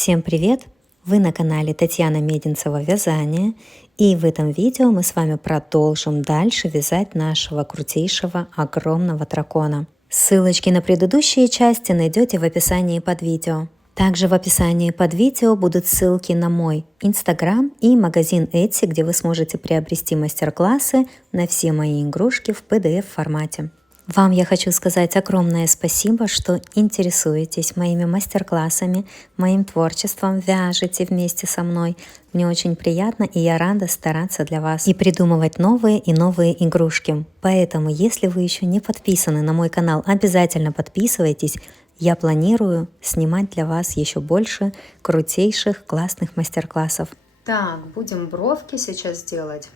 Всем привет! Вы на канале Татьяна Мединцева Вязание, и в этом видео мы с вами продолжим дальше вязать нашего крутейшего огромного дракона. Ссылочки на предыдущие части найдете в описании под видео. Также в описании под видео будут ссылки на мой Инстаграм и магазин Etsy, где вы сможете приобрести мастер-классы на все мои игрушки в PDF формате. Вам я хочу сказать огромное спасибо, что интересуетесь моими мастер-классами, моим творчеством, вяжете вместе со мной. Мне очень приятно, и я рада стараться для вас и придумывать новые и новые игрушки. Поэтому, если вы еще не подписаны на мой канал, обязательно подписывайтесь. Я планирую снимать для вас еще больше крутейших классных мастер-классов. Так, будем бровки сейчас делать.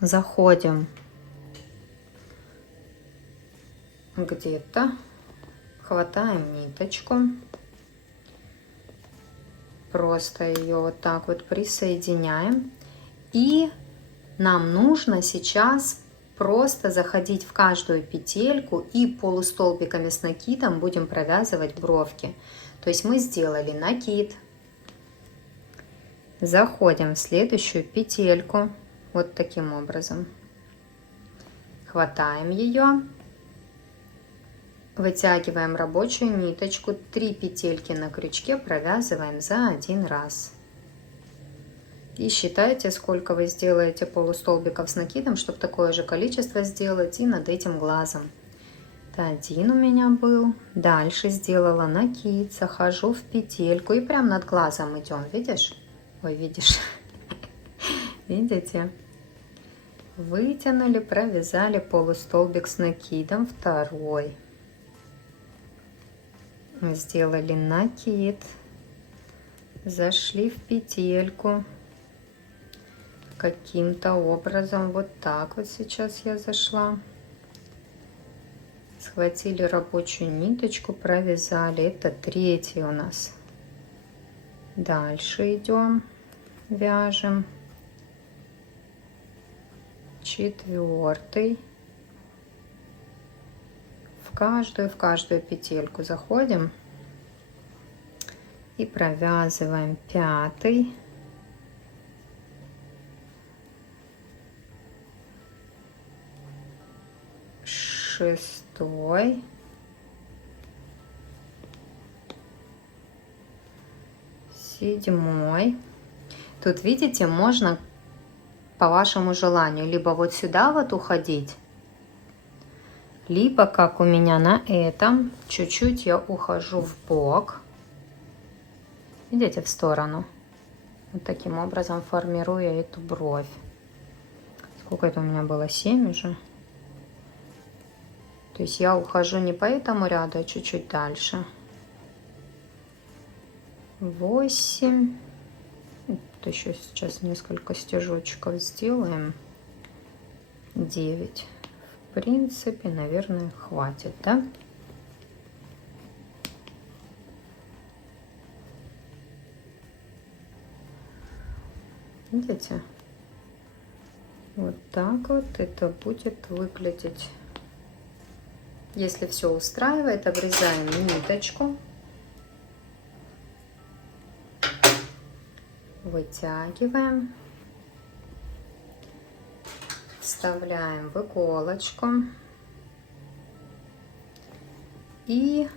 Заходим где-то, хватаем ниточку, просто ее вот так вот присоединяем, и нам нужно сейчас просто заходить в каждую петельку и полустолбиками с накидом будем провязывать бровки. То есть мы сделали накид, заходим в следующую петельку вот таким образом, хватаем ее, вытягиваем рабочую ниточку, 3 петельки на крючке провязываем за один раз. И считайте, сколько вы сделаете полустолбиков с накидом, чтобы такое же количество сделать и над этим глазом. Это один у меня был. Дальше сделала накид, захожу в петельку и прям над глазом идем. Видишь? Ой, видишь? Видите? Вытянули, провязали полустолбик с накидом, второй. Сделали накид, зашли в петельку каким-то образом, вот так вот сейчас я зашла, схватили рабочую ниточку, провязали, это третий у нас. Дальше идем, вяжем, четвертый, в каждую петельку заходим и провязываем пятый, шестой, седьмой. Тут, видите, можно по вашему желанию либо вот сюда вот уходить, либо, как у меня на этом, чуть-чуть я ухожу в бок. Видите, в сторону. Вот таким образом формируя эту бровь. Сколько это у меня было? 7 уже. То есть я ухожу не по этому ряду, а чуть-чуть дальше. 8. Вот еще сейчас несколько стежочков сделаем. 9. В принципе, наверное, хватит, да? Видите? Вот так вот это будет выглядеть. Если все устраивает, обрезаем ниточку, вытягиваем, вставляем в иголочку и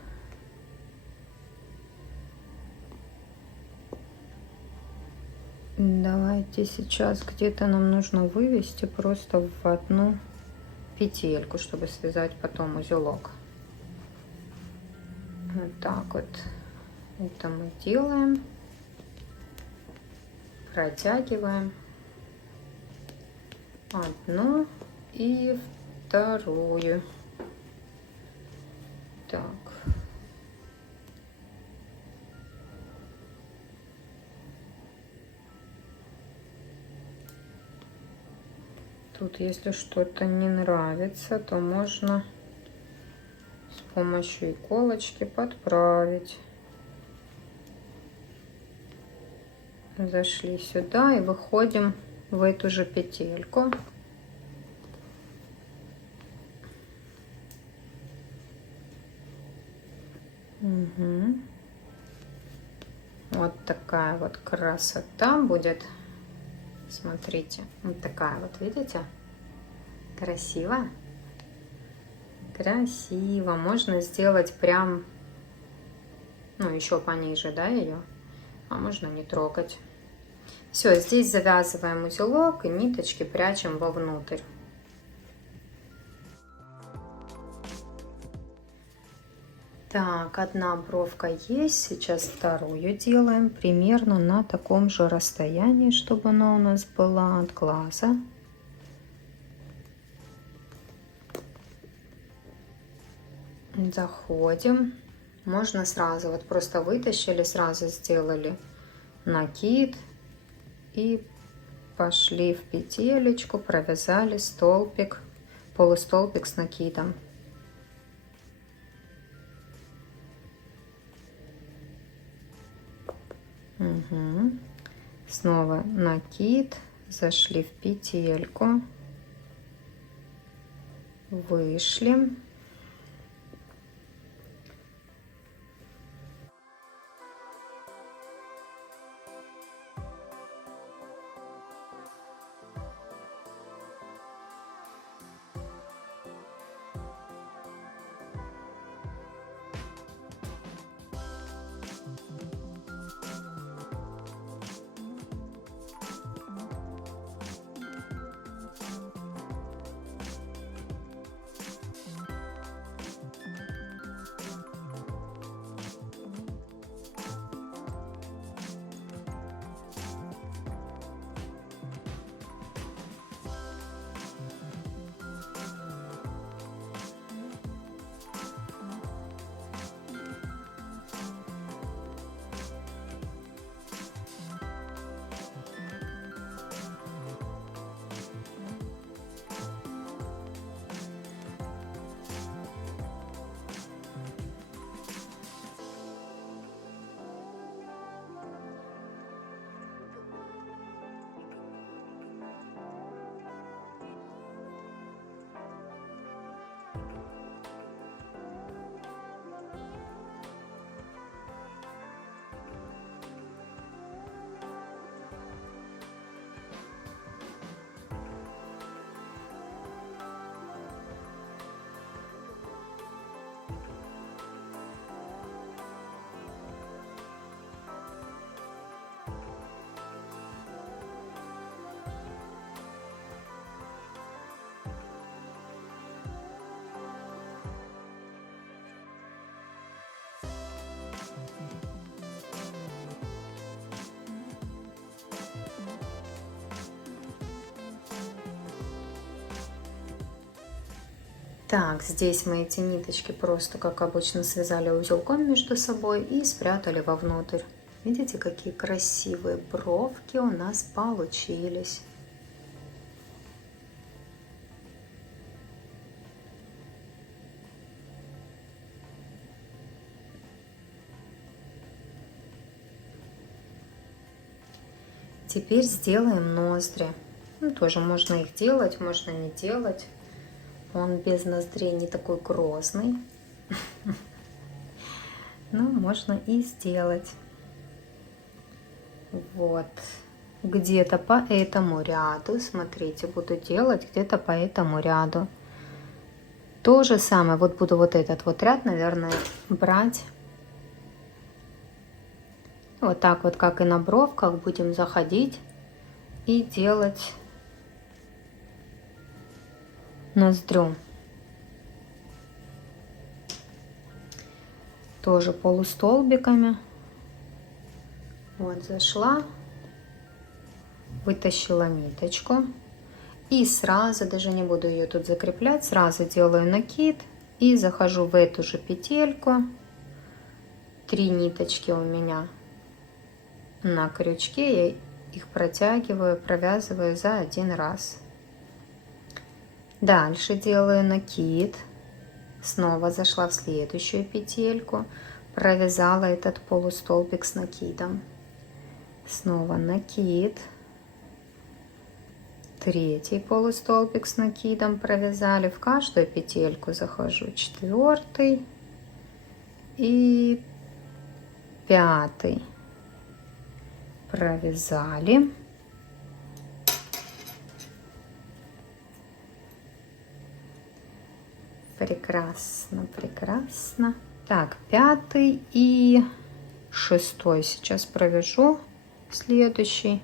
давайте сейчас где-то нам нужно вывести просто в одну петельку, чтобы связать потом узелок. Вот так вот это мы делаем, протягиваем одну и вторую. Так. Тут, если что-то не нравится, то можно с помощью иголочки подправить. Зашли сюда и выходим в эту же петельку. Угу. Вот такая вот красота будет. Смотрите, вот такая вот, видите? Красиво? Красиво. Можно сделать прям, ну, еще пониже, да, ее? А можно не трогать. Все, здесь завязываем узелок и ниточки прячем вовнутрь. Так, одна бровка есть, сейчас вторую делаем примерно на таком же расстоянии, чтобы она у нас была от глаза. Заходим. Можно сразу, вот просто вытащили, сразу сделали накид и пошли в петелечку, провязали столбик, полустолбик с накидом. Угу. Снова накид, зашли в петельку, вышли. Так, здесь мы эти ниточки просто, как обычно, связали узелком между собой и спрятали вовнутрь. Видите, какие красивые бровки у нас получились. Теперь сделаем ноздри. Ну, тоже можно их делать, можно не делать. Он без ноздрей не такой грозный. Но можно и сделать. Вот. Где-то по этому ряду, смотрите, буду делать где-то по этому ряду. То же самое, вот буду вот этот вот ряд, наверное, брать. Вот так вот, как и на бровках, будем заходить и делать ноздрю. Тоже полустолбиками. Вот зашла, вытащила ниточку и сразу, даже не буду ее тут закреплять, сразу делаю накид и захожу в эту же петельку. 3 ниточки у меня на крючке, я их протягиваю, провязываю за один раз. Дальше делаю накид, снова зашла в следующую петельку, провязала этот полустолбик с накидом, снова накид, 3-й полустолбик с накидом провязали, в каждую петельку захожу, 4-й и 5-й. провязали. Прекрасно, прекрасно. Так, 5 и 6 сейчас провяжу, следующий.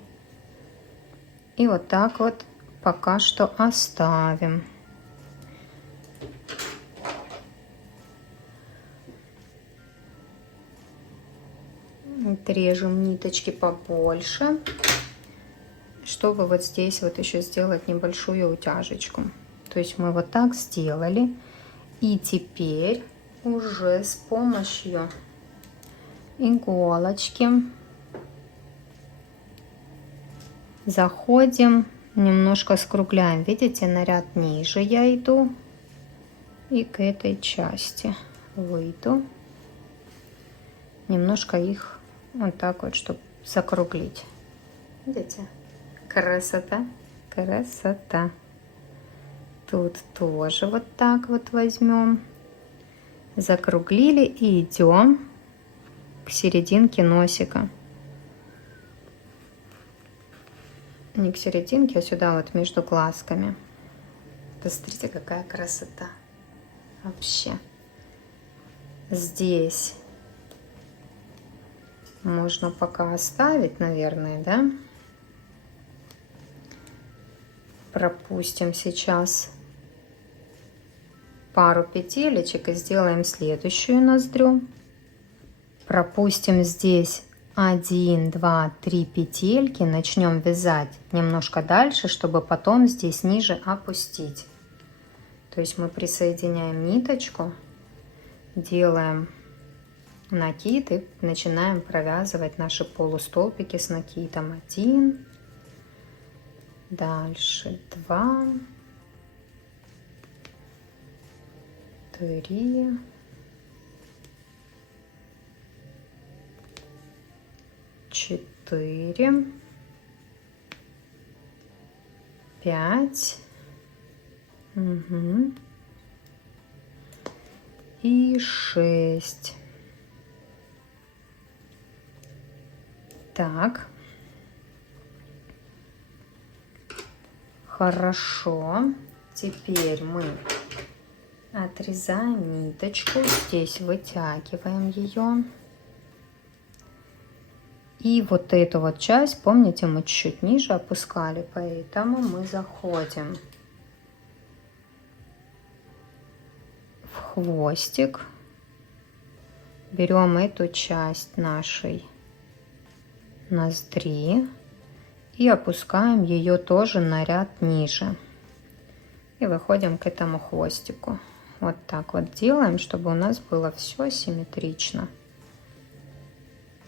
И вот так вот пока что оставим. Отрежем ниточки побольше, чтобы вот здесь вот еще сделать небольшую утяжечку. То есть мы вот так сделали. И теперь уже с помощью иголочки заходим, немножко скругляем. Видите, на ряд ниже я иду и к этой части выйду. Немножко их вот так вот, чтобы закруглить. Видите? Красота, красота. Тут тоже вот так вот возьмем, закруглили и идем к серединке носика. Не к серединке, а сюда вот между глазками. Посмотрите, какая красота. Вообще. Здесь можно пока оставить, наверное, да? Пропустим сейчас пару петелечек и сделаем следующую ноздрю. Пропустим здесь 1, 2, 3 петельки, начнем вязать немножко дальше, чтобы потом здесь ниже опустить. То есть мы присоединяем ниточку, делаем накид и начинаем провязывать наши полустолбики с накидом. 1, дальше 2, 3, 4, 5, и 6. Так, хорошо. Теперь мы отрезаем ниточку, здесь вытягиваем ее. И вот эту вот часть, помните, мы чуть-чуть ниже опускали, поэтому мы заходим в хвостик, берем эту часть нашей ноздри и опускаем ее тоже на ряд ниже. И выходим к этому хвостику. Вот так вот делаем, чтобы у нас было все симметрично.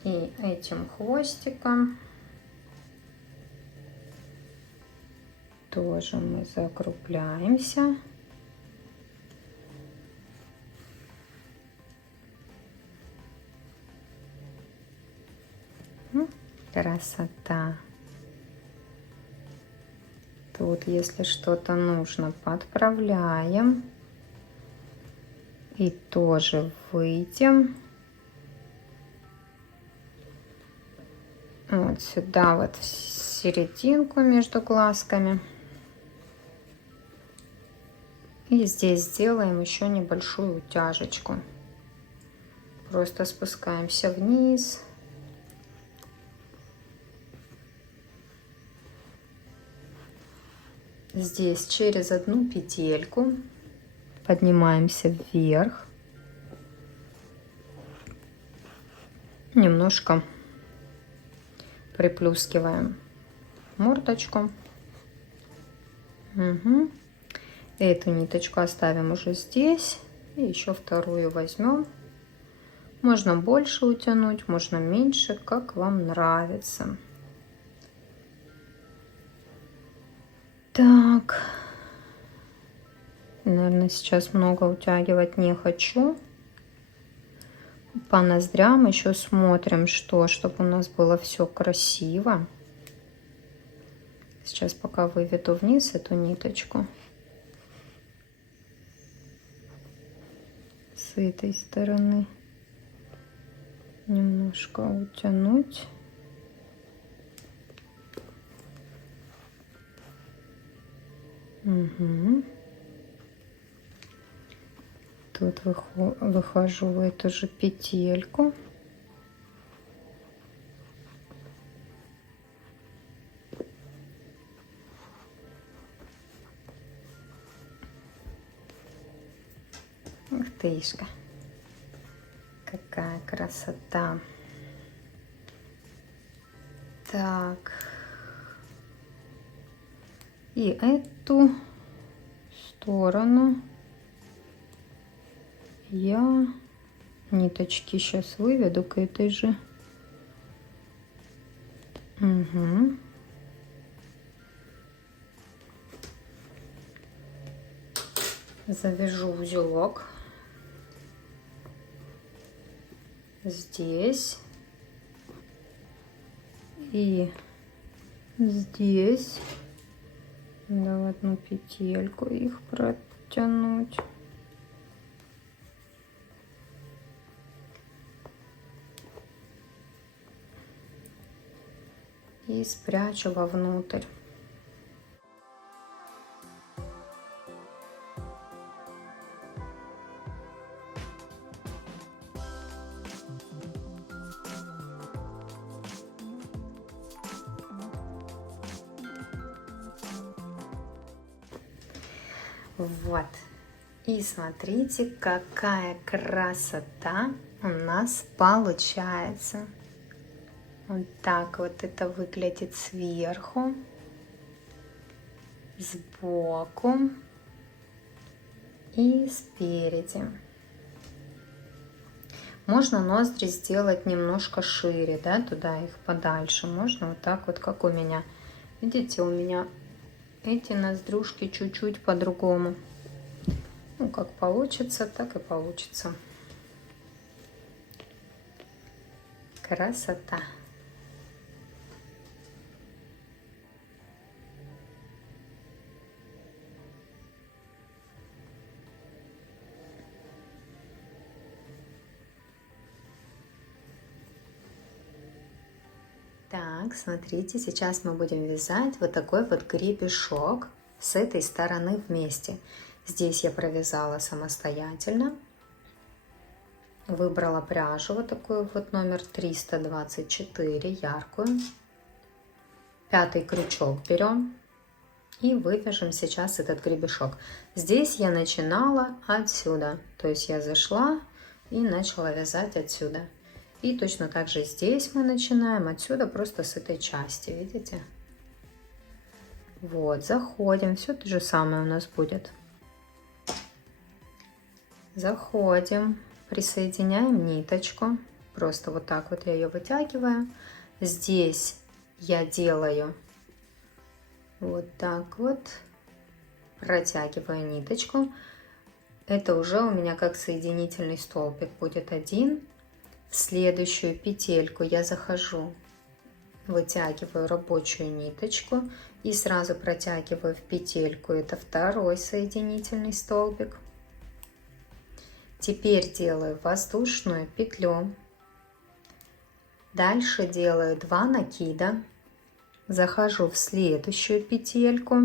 И этим хвостиком тоже мы закругляемся. Красота. Тут, если что-то нужно, подправляем. И тоже выйдем. Вот сюда вот в серединку между глазками. И здесь сделаем еще небольшую утяжечку. Просто спускаемся вниз. Здесь через одну петельку поднимаемся вверх. Немножко приплюскиваем мордочку. Эту ниточку оставим уже здесь. И еще вторую возьмем. Можно больше утянуть, можно меньше, как вам нравится. Так. Наверное, сейчас много утягивать не хочу. По ноздрям еще смотрим, чтобы у нас было все красиво. Сейчас пока выведу вниз эту ниточку. С этой стороны немножко утянуть. Угу. Тут выхожу в эту же петельку. Ух тышка, какая красота. Так, и эту сторону я ниточки сейчас выведу к этой же. Угу. Завяжу узелок здесь и здесь. Надо в одну петельку их протянуть. И спрячу вовнутрь. Вот. И смотрите, какая красота у нас получается. Вот так вот это выглядит сверху, сбоку и спереди. Можно ноздри сделать немножко шире, да, туда их подальше. Можно вот так вот, как у меня. Видите, у меня эти ноздрюшки чуть-чуть по-другому. Ну, как получится, так и получится. Красота. Так, смотрите, сейчас мы будем вязать вот такой вот гребешок с этой стороны вместе. Здесь я провязала самостоятельно. Выбрала пряжу вот такую вот номер 324, яркую. 5-й крючок берем и вывяжем сейчас этот гребешок. Здесь я начинала отсюда, то есть я зашла и начала вязать отсюда. И точно так же здесь мы начинаем отсюда, просто с этой части, видите? Вот, заходим, все то же самое у нас будет. Заходим, присоединяем ниточку, просто вот так вот я ее вытягиваю. Здесь я делаю вот так вот, протягиваю ниточку. Это уже у меня как соединительный столбик будет один. В следующую петельку я захожу, вытягиваю рабочую ниточку и сразу протягиваю в петельку. Это второй соединительный столбик. Теперь делаю воздушную петлю. Дальше делаю 2 накида. Захожу в следующую петельку.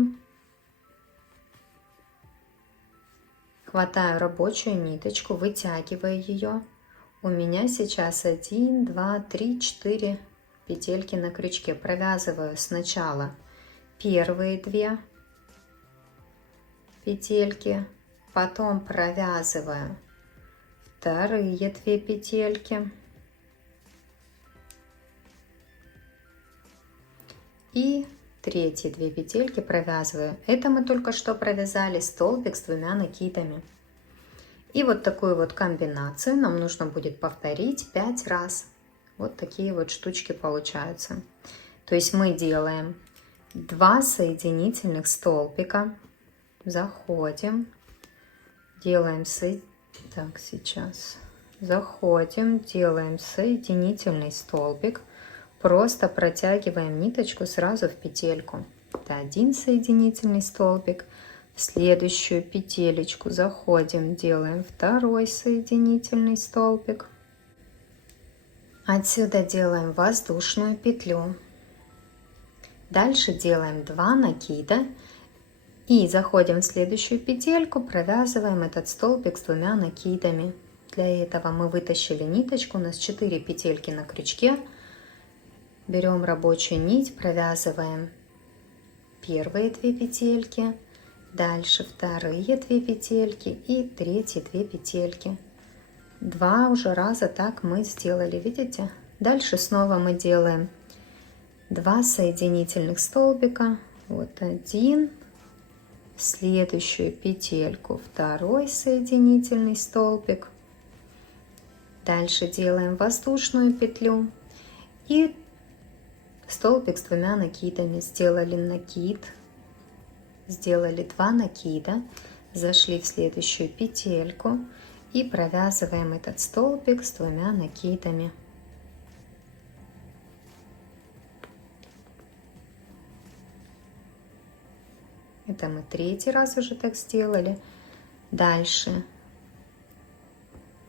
Хватаю рабочую ниточку, вытягиваю ее. У меня сейчас 1, 2, 3, 4 петельки на крючке. Провязываю сначала первые 2 петельки, потом провязываю вторые 2 петельки и третьи 2 петельки провязываю. Это мы только что провязали столбик с 2 накидами. И вот такую вот комбинацию нам нужно будет повторить 5 раз. Вот такие вот штучки получаются. То есть мы делаем 2 соединительных столбика, заходим, делаем так, сейчас заходим, делаем соединительный столбик, просто протягиваем ниточку сразу в петельку. Это 1 соединительный столбик. В следующую петелечку заходим, делаем второй соединительный столбик. Отсюда делаем воздушную петлю. Дальше делаем 2 накида И заходим в следующую петельку, провязываем этот столбик с 2 накидами. Для этого мы вытащили ниточку, у нас 4 петельки на крючке. Берем рабочую нить, провязываем первые 2 петельки, дальше вторые 2 петельки и третьи 2 петельки. 2 уже раза так мы сделали, видите? Дальше снова мы делаем 2 соединительных столбика. Вот один, в следующую петельку второй соединительный столбик. Дальше делаем воздушную петлю и столбик с 2 накидами. Сделали накид, сделали 2 накида, зашли в следующую петельку и провязываем этот столбик с 2 накидами. Это мы 3-й раз уже так сделали. Дальше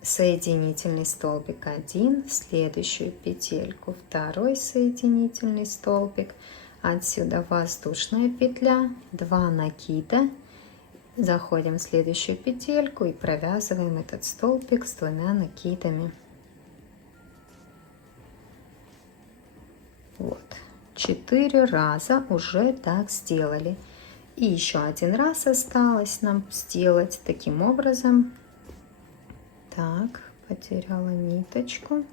соединительный столбик 1, в следующую петельку второй соединительный столбик, отсюда воздушная петля, 2 накида, заходим в следующую петельку и провязываем этот столбик с 2 накидами. Вот, 4 раза уже так сделали. И еще 1 раз осталось нам сделать таким образом. Так, потеряла ниточку.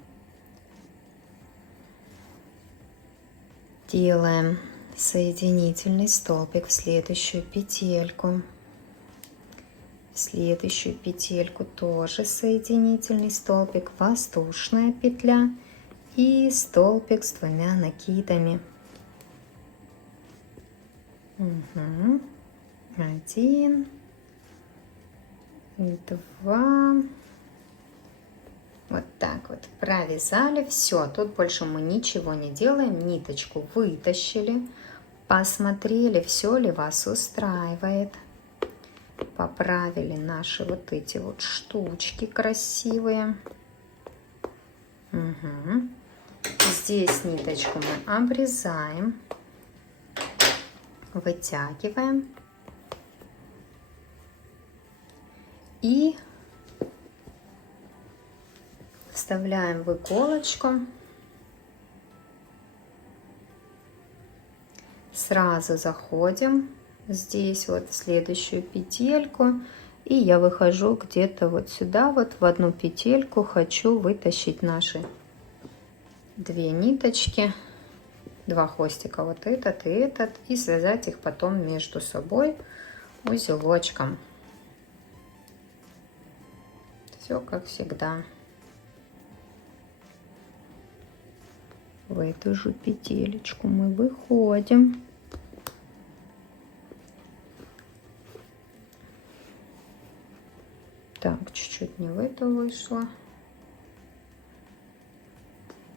Делаем соединительный столбик в следующую петельку. В следующую петельку тоже соединительный столбик, воздушная петля и столбик с 2 накидами. Угу. 1 и 2. Вот так вот провязали. Все, тут больше мы ничего не делаем. Ниточку вытащили, посмотрели, все ли вас устраивает. Поправили наши вот эти вот штучки красивые. Угу. Здесь ниточку мы обрезаем, вытягиваем и вставляем в иголочку. Сразу заходим здесь вот в следующую петельку, и я выхожу где-то вот сюда, вот в одну петельку хочу вытащить наши 2 ниточки, 2 хвостика, вот этот и этот, и связать их потом между собой узелочком. Все как всегда. В эту же петелечку мы выходим. Так, чуть-чуть не в эту вышло.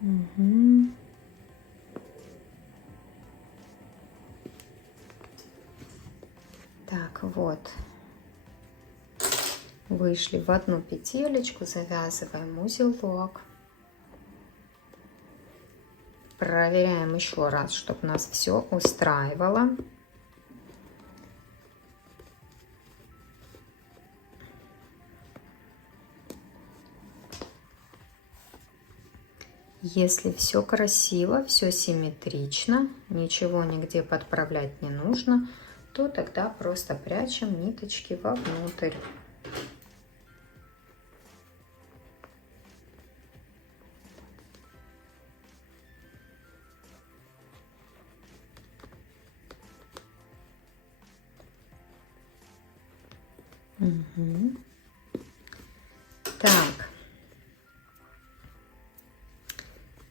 Угу. Так, вот. Вышли в одну петелечку, завязываем узелок. Проверяем еще раз, чтобы нас все устраивало. Если все красиво, все симметрично, ничего нигде подправлять не нужно, то тогда просто прячем ниточки вовнутрь. Угу. Так.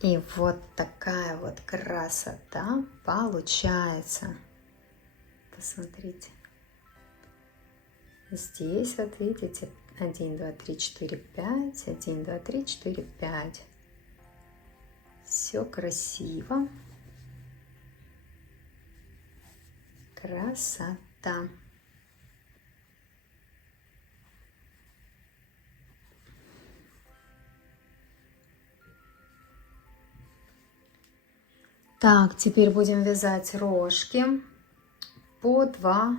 И вот такая вот красота получается. Посмотрите. Здесь вот видите 1, 2, 3, 4, 5, 1, 2, 3, 4, 5. Все красиво. Красота. Так, теперь будем вязать рожки по 2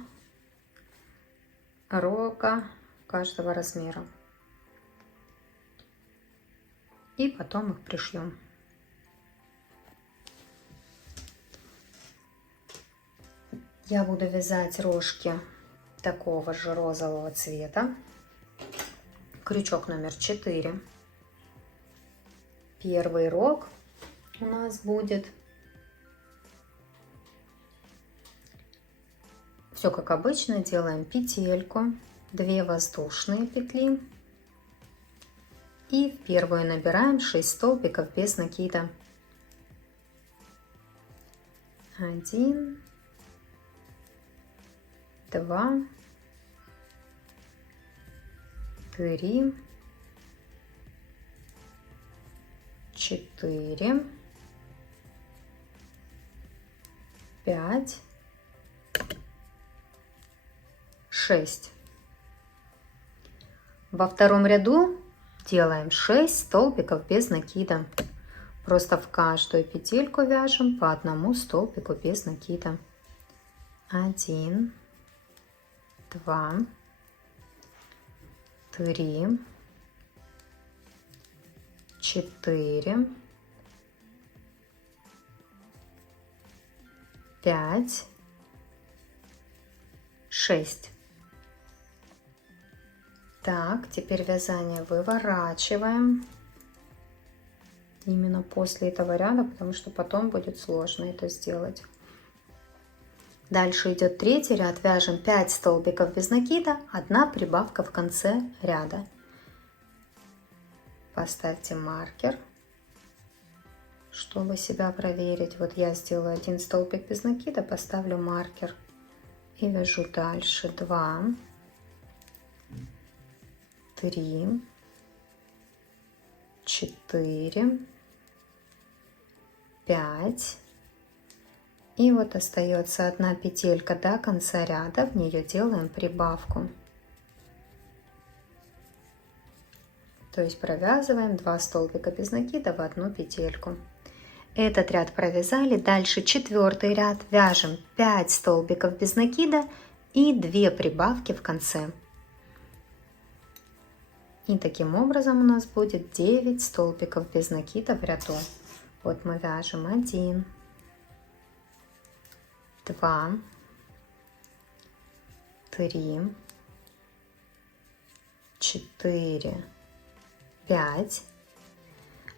рога каждого размера. И потом их пришьем. Я буду вязать рожки такого же розового цвета. Крючок номер 4. Первый рог у нас будет все как обычно. Делаем петельку, 2 воздушные петли и в первую набираем 6 столбиков без накида. 1, 2, 3, 4, 5, 6. Во втором ряду делаем 6 столбиков без накида. Просто в каждую петельку вяжем по одному столбику без накида. 1, 2, 3, 4, 5, 6. Так, теперь вязание выворачиваем именно после этого ряда, потому что потом будет сложно это сделать. Дальше идет третий ряд. Вяжем 5 столбиков без накида, 1 прибавка в конце ряда. Поставьте маркер, чтобы себя проверить. Вот я сделаю 1 столбик без накида, поставлю маркер и вяжу дальше 2, 3, 4, 5. И вот остается 1 петелька до конца ряда, в нее делаем прибавку. То есть провязываем 2 столбика без накида в 1 петельку. Этот ряд провязали. Дальше 4-й ряд. Вяжем 5 столбиков без накида и 2 прибавки в конце. И таким образом у нас будет 9 столбиков без накида в ряду. Вот мы вяжем 1, 2, 3, 4, 5.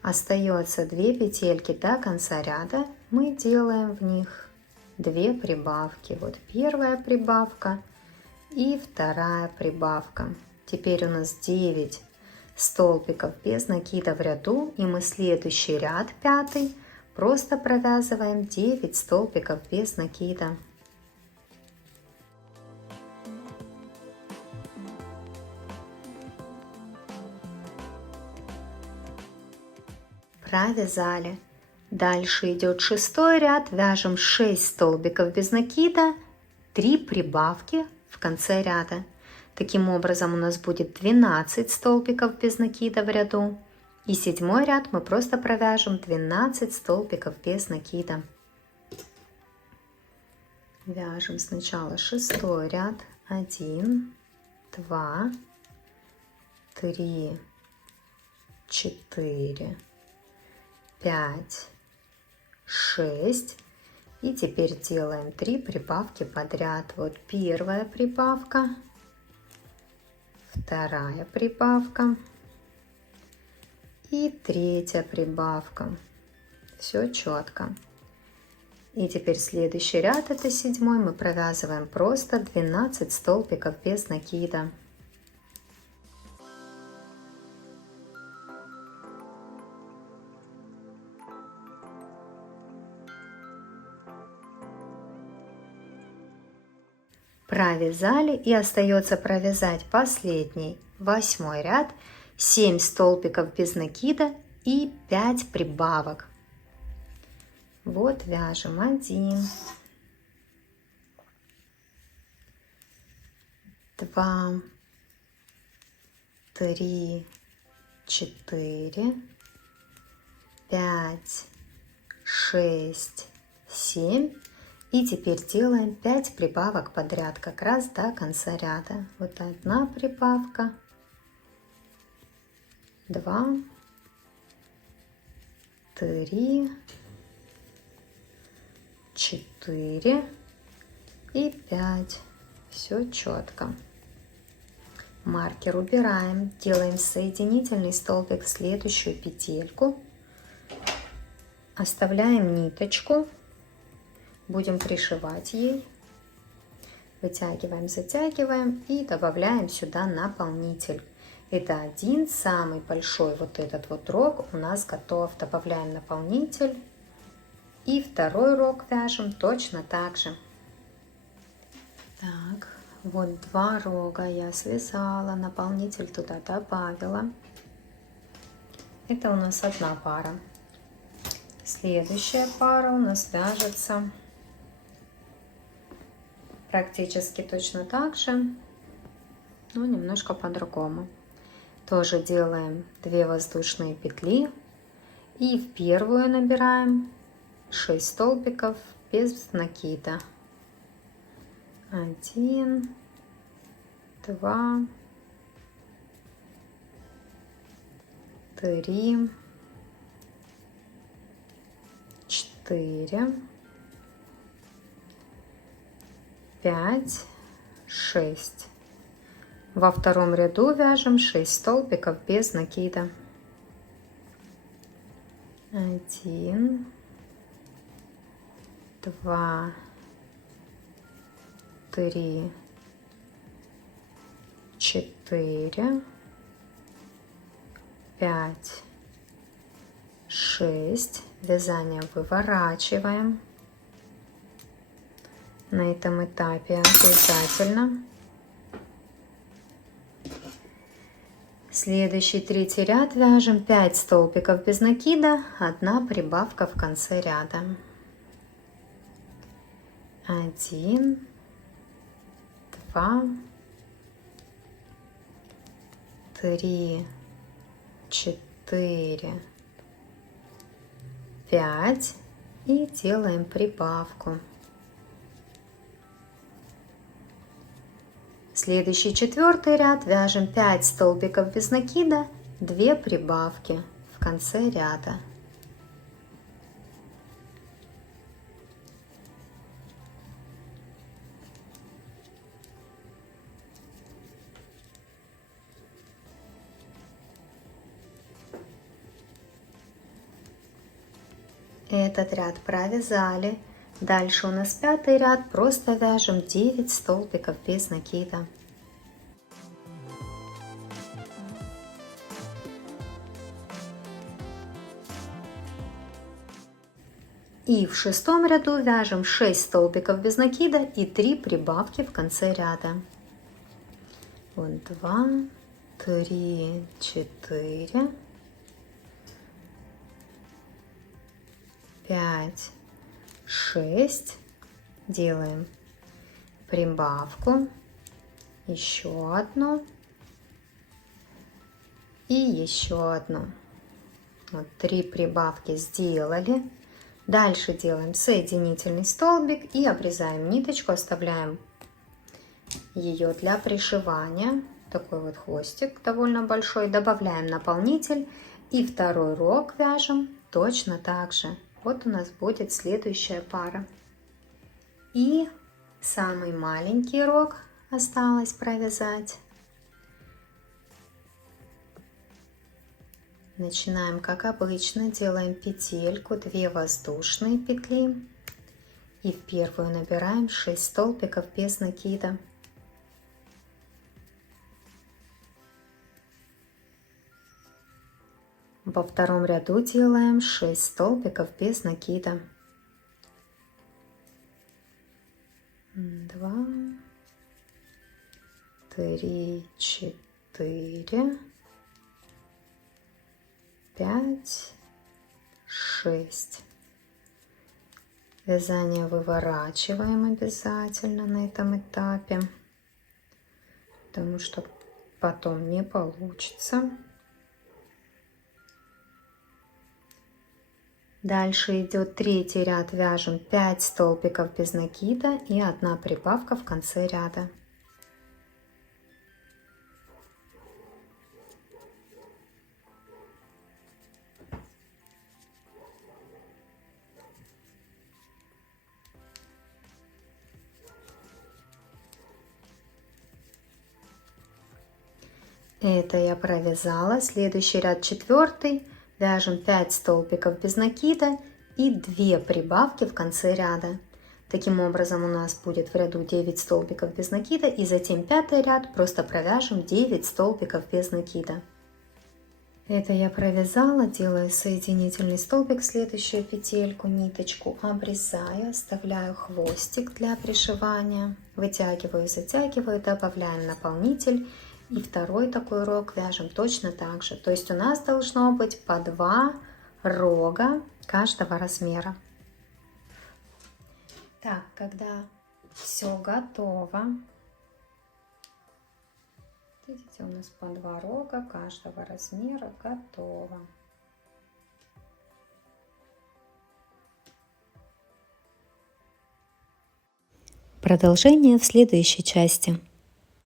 Остается 2 петельки до конца ряда. Мы делаем в них 2 прибавки. Вот первая прибавка и вторая прибавка. Теперь у нас 9 столбиков без накида в ряду. И мы следующий ряд, 5-й, просто провязываем 9 столбиков без накида. Провязали. Дальше идет 6-й ряд. Вяжем 6 столбиков без накида, 3 прибавки в конце ряда. Таким образом у нас будет 12 столбиков без накида в ряду. И 7-й ряд мы просто провяжем 12 столбиков без накида. Вяжем сначала 6-й ряд. 1, 2, 3, 4, 5, 6. И теперь делаем 3 прибавки подряд. Вот первая прибавка, вторая прибавка и третья прибавка. Все четко. И теперь следующий ряд, это 7-й, мы провязываем просто 12 столбиков без накида. Провязали, и остается провязать последний 8-й ряд, 7 столбиков без накида и 5 прибавок. Вот вяжем 1, 2, 3, 4, 5, 6, 7. И теперь делаем 5 прибавок подряд, как раз до конца ряда. Вот одна прибавка, 2, 3, 4 и 5. Все четко. Маркер убираем, делаем соединительный столбик в следующую петельку, оставляем ниточку, будем пришивать ей, вытягиваем, затягиваем и добавляем сюда наполнитель. Это один самый большой вот этот вот рог у нас готов. Добавляем наполнитель и второй рог вяжем точно так же. Так. Вот 2 рога я связала, наполнитель туда добавила. Это у нас одна пара. Следующая пара у нас вяжется практически точно так же, но немножко по-другому. Тоже делаем 2 воздушные петли и в первую набираем 6 столбиков без накида. 1, 2, 3, 4, 5, 6. Во втором ряду вяжем 6 столбиков без накида. 1, 2, 3, 4, 5, 6. Вязание выворачиваем. На этом этапе обязательно. Следующий третий ряд вяжем 5 столбиков без накида, 1 прибавка в конце ряда. 1, 2, 3, 4, 5 и делаем прибавку. Следующий четвертый ряд вяжем 5 столбиков без накида, 2 прибавки в конце ряда. Этот ряд провязали. Дальше у нас 5-й ряд, просто вяжем 9 столбиков без накида. И в 6-м ряду вяжем 6 столбиков без накида и 3 прибавки в конце ряда. Вот 2, 3, 4, 5, 6. Делаем прибавку, еще одну и еще одну. Вот 3 прибавки сделали. Дальше делаем соединительный столбик и обрезаем ниточку, оставляем ее для пришивания. Такой вот хвостик довольно большой. Добавляем наполнитель и второй рог вяжем точно так же. Вот у нас будет следующая пара. И самый маленький рог осталось провязать. Начинаем как обычно, делаем петельку, 2 воздушные петли и в первую набираем 6 столбиков без накида. Во втором ряду делаем 6 столбиков без накида. 2, 3, 4, 5, 6. Вязание выворачиваем обязательно на этом этапе, потому что потом не получится. Дальше идет третий ряд, вяжем 5 столбиков без накида и 1 прибавка в конце ряда. Это я провязала. Следующий ряд четвертый. Вяжем 5 столбиков без накида и 2 прибавки в конце ряда. Таким образом у нас будет в ряду 9 столбиков без накида, и затем пятый ряд просто провяжем 9 столбиков без накида. Это я провязала, делаю соединительный столбик в следующую петельку, ниточку обрезаю, оставляю хвостик для пришивания, вытягиваю, затягиваю, добавляем наполнитель. И второй такой рог вяжем точно так же. То есть у нас должно быть по 2 рога каждого размера. Так, когда все готово, видите, у нас по 2 рога каждого размера готово. Продолжение в следующей части.